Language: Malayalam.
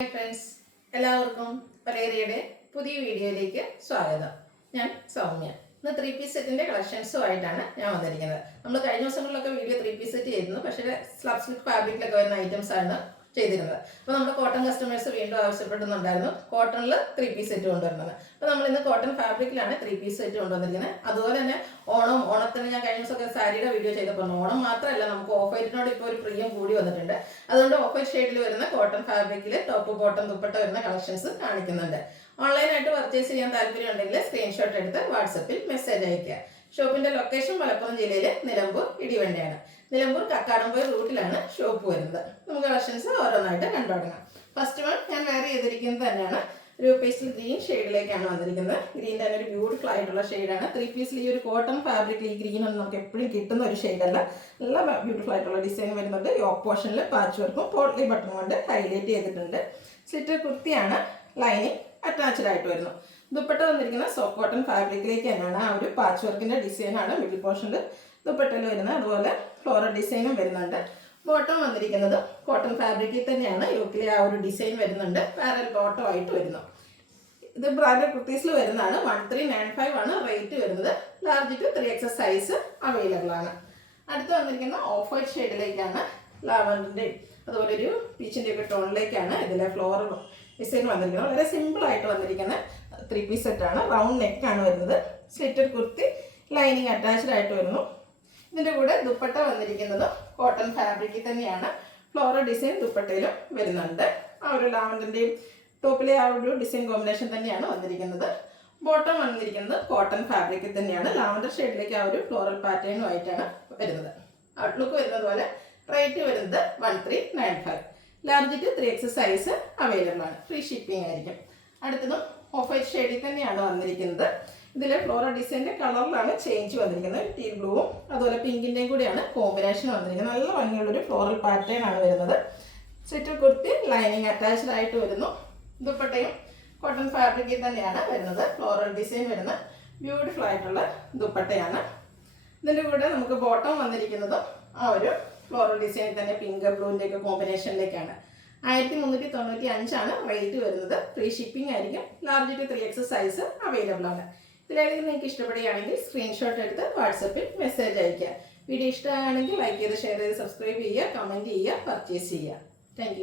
ഹായ് ഫ്രണ്ട്സ്, എല്ലാവർക്കും പലേറിയുടെ പുതിയ വീഡിയോയിലേക്ക് സ്വാഗതം. ഞാൻ സൗമ്യ. ഇന്ന് 3 പീസ് സെറ്റിൻ്റെ കളക്ഷൻസുമായിട്ടാണ് ഞാൻ വന്നിരിക്കുന്നത്. നമ്മൾ കഴിഞ്ഞ ദിവസങ്ങളിലൊക്കെ വീഡിയോ 3 പീസ് സെറ്റ് ചെയ്തിരുന്നു, പക്ഷേ സ്ലബ് സിൽക്ക് ഫാബ്രിക്കിലൊക്കെ വരുന്ന ഐറ്റംസ് ആണ് ചെയ്തിരുന്നത്. അപ്പോൾ നമ്മുടെ കോട്ടൺ കസ്റ്റമേഴ്സ് വീണ്ടും ആവശ്യപ്പെടുന്നുണ്ടായിരുന്നു കോട്ടണിൽ 3 പീസ് സെറ്റ് കൊണ്ടുവരുന്നത്. അപ്പോൾ നമ്മൾ ഇന്ന് കോട്ടൺ ഫാബ്രിക്കിലാണ് 3 പീസ് സെറ്റ് കൊണ്ടുവന്നിരിക്കുന്നത്. അതുപോലെ തന്നെ ഓണത്തിന് ഞാൻ കഴിഞ്ഞ ദിവസമൊക്കെ സാരിയുടെ വീഡിയോ ചെയ്തപ്പോൾ ഓണം മാത്രമല്ല, നമുക്ക് ഓഫ് വൈറ്റിനോട് ഇപ്പോൾ ഒരു പ്രിയം കൂടി വന്നിട്ടുണ്ട്. അതുകൊണ്ട് ഓഫ് വൈറ്റ് ഷെയ്ഡിൽ വരുന്ന കോട്ടൺ ഫാബ്രിക്കിൽ ടോപ്പ് ബോട്ടം ദുപ്പട്ട വരുന്ന കളക്ഷൻസ് കാണിക്കുന്നുണ്ട്. ഓൺലൈനായിട്ട് പർച്ചേസ് ചെയ്യാൻ താല്പര്യം ഉണ്ടെങ്കിൽ സ്ക്രീൻഷോട്ട് എടുത്ത് വാട്സപ്പിൽ മെസ്സേജ് അയയ്ക്കുക. ഷോപ്പിന്റെ ലൊക്കേഷൻ മലപ്പുറം ജില്ലയിലെ നിലമ്പൂർ ഇടിവണ്ടിയാണ്. നിലമ്പൂർ കക്കാടംപോയി റൂട്ടിലാണ് ഷോപ്പ് വരുന്നത്. നമുക്ക് കളക്ഷൻസ് ഓരോന്നായിട്ട് കണ്ടുപിടിക്കണം. ഫസ്റ്റ് വൺ ഞാൻ വെയർ ചെയ്തിരിക്കുന്നത് തന്നെയാണ് ഒരു പേസ്റ്റൽ ഗ്രീൻ ഷെയ്ഡിലേക്കാണ് വന്നിരിക്കുന്നത്. ഗ്രീൻ തന്നെ ഒരു ബ്യൂട്ടിഫുൾ ആയിട്ടുള്ള ഷെയ്ഡാണ്. 3 പീസിൽ ഈ ഒരു കോട്ടൺ ഫാബ്രിക്കിൽ ഈ ഗ്രീൻ ഒന്നും നമുക്ക് എപ്പോഴും കിട്ടുന്ന ഒരു ഷെയ്ഡല്ല. നല്ല ബ്യൂട്ടിഫുൾ ആയിട്ടുള്ള ഡിസൈൻ വരുന്നുണ്ട്. യോക്ക് പോർഷനിൽ പാച്ച് വർക്കും പോട്ട്ലി ബട്ടൺ കൊണ്ട് ഹൈലൈറ്റ് ചെയ്തിട്ടുണ്ട്. സ്ലിറ്റർ കുർത്തിയാണ്, ലൈനിങ് അറ്റാച്ച്ഡ് ആയിട്ട് വരുന്നു. ദുപ്പട്ട വന്നിരിക്കുന്ന സോഫ്റ്റ് കോട്ടൺ ഫാബ്രിക്കിലേക്ക് തന്നെയാണ്. ആ ഒരു പാച്ച് വർക്കിൻ്റെ ഡിസൈനാണ് മിഡിൽ പോർഷനിൽ ദുപ്പട്ടയിൽ വരുന്നത്. അതുപോലെ ഫ്ലോറൽ ഡിസൈനും വരുന്നുണ്ട്. ബോട്ടം വന്നിരിക്കുന്നത് കോട്ടൺ ഫാബ്രിക്കിൽ തന്നെയാണ്. യോക്കിലെ ആ ഒരു ഡിസൈൻ വരുന്നുണ്ട്. പാരൽ ബോട്ടം ആയിട്ട് വരുന്നു. ഇത് ബ്രാൻഡഡ് കുർത്തീസിൽ വരുന്നതാണ്. 1395 ആണ് റേറ്റ് വരുന്നത്. Large to 3XS size available ആണ്. അടുത്ത് വന്നിരിക്കുന്ന ഓഫ് വൈറ്റ് ഷെയ്ഡിലേക്കാണ്. ലാവൻഡറിൻ്റെയും അതുപോലെ ഒരു പീച്ചിൻ്റെ ഒക്കെ ടോണിലേക്കാണ് ഇതിലെ ഫ്ലോറൽ ഡിസൈൻ വന്നിരിക്കുന്നത്. വളരെ സിമ്പിളായിട്ട് വന്നിരിക്കുന്ന 3 പീസ് സെറ്റാണ്. റൗണ്ട് നെക്കാണ് വരുന്നത്. സ്ലിറ്റഡ് കുർത്തി, ലൈനിങ് അറ്റാച്ച്ഡ് ആയിട്ട് വരുന്നു. ഇതിൻ്റെ കൂടെ ദുപ്പട്ട വന്നിരിക്കുന്നത് കോട്ടൺ ഫാബ്രിക്കിൽ തന്നെയാണ്. ഫ്ലോറൽ ഡിസൈൻ ദുപ്പട്ടയിലും വരുന്നുണ്ട്. ആ ഒരു ലാവൻഡറിൻ്റെയും ടോപ്പിലെ ആ ഒരു ഡിസൈൻ കോമ്പിനേഷൻ തന്നെയാണ് വന്നിരിക്കുന്നത്. ബോട്ടം വന്നിരിക്കുന്നത് കോട്ടൺ ഫാബ്രിക്കിൽ തന്നെയാണ്. ലാവൻഡർ ഷെയ്ഡിലേക്ക് ആ ഒരു ഫ്ലോറൽ പാറ്റേണുമായിട്ടാണ് വരുന്നത്. ഔട്ട്ലുക്ക് വരുന്നത് പോലെ. റേറ്റ് വരുന്നത് 1395. Large to 3XS size available ആണ്. ഫ്രീ ഷിപ്പിംഗ് ആയിരിക്കും. അടുത്തതും ഓഫ് വൈറ്റ് ഷെയ്ഡിൽ തന്നെയാണ് വന്നിരിക്കുന്നത്. ഇതിലെ ഫ്ലോറൽ ഡിസൈൻ്റെ കളറിലാണ് ചേഞ്ച് വന്നിരിക്കുന്നത്. ടീ ബ്ലൂവും അതുപോലെ പിങ്കിൻ്റെയും കൂടിയാണ് കോമ്പിനേഷൻ വന്നിരിക്കുന്നത്. നല്ല ഭംഗിയുള്ളൊരു ഫ്ലോറൽ പാറ്റേൺ ആണ് വരുന്നത്. സ്ലിറ്റർ കുർത്തി, ലൈനിങ് അറ്റാച്ച്ഡ് ആയിട്ട് വരുന്നു. ദുപ്പട്ടയും കോട്ടൺ ഫാബ്രിക്കിൽ തന്നെയാണ് വരുന്നത്. ഫ്ലോറൽ ഡിസൈൻ വരുന്ന ബ്യൂട്ടിഫുൾ ആയിട്ടുള്ള ദുപ്പട്ടയാണ്. ഇതിൻ്റെ കൂടെ നമുക്ക് ബോട്ടം വന്നിരിക്കുന്നത് ആ ഒരു ഫ്ലോറൽ ഡിസൈനിൽ തന്നെ പിങ്ക് ബ്ലൂവിൻ്റെ ഒക്കെ കോമ്പിനേഷനിലേക്കാണ്. 1395 ആണ് റേറ്റ് വരുന്നത്. ഫ്രീ ഷിപ്പിംഗ് ആയിരിക്കും. Large to 3XS size available ആണ്. ഇതിലേതെങ്കിലും നിങ്ങൾക്ക് ഇഷ്ടപ്പെടുകയാണെങ്കിൽ സ്ക്രീൻഷോട്ട് എടുത്ത് വാട്സപ്പിൽ മെസ്സേജ് അയയ്ക്കുക. വീഡിയോ ഇഷ്ടമാണെങ്കിൽ ലൈക്ക് ചെയ്ത് ഷെയർ ചെയ്ത് സബ്സ്ക്രൈബ് ചെയ്യുക, കമൻറ്റ് ചെയ്യുക, പർച്ചേസ് ചെയ്യുക. താങ്ക്